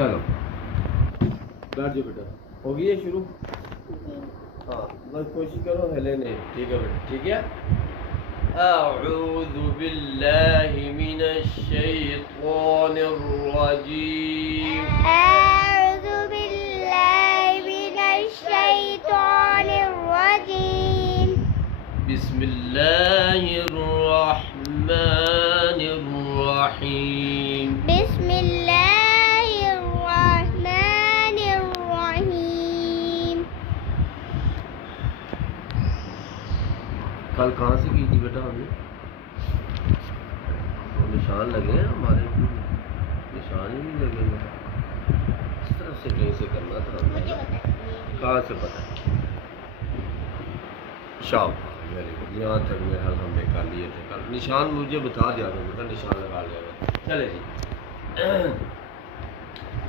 चलो बैठ जाओ बेटा, हो गई है शुरू। हाँ बस कोशिश करो हिले नहीं, ठीक है बेटा, ठीक है। अऊज़ु बिल्लाहि मिनश शैतानिर रजीम। अऊज़ु बिल्लाहि मिनश शैतानिर रजीम। बिस्मिल्लाहिर रहमानिर रहीम। बिस्मिल्लाहिर रहमानिर रहीम। कल कहाँ से की थी बेटा हमने? तो निशान लगे हैं हमारे, निशान ही नहीं लगे हैं। इस तरफ से कहीं से करना था हमने। कहाँ से पता है? शाबाश, वेरी गुड। यहाँ तक मेरा हमने कर लिए थे कल। निशान मुझे बता दिया था बेटा, निशान लगा लिया। चले जी।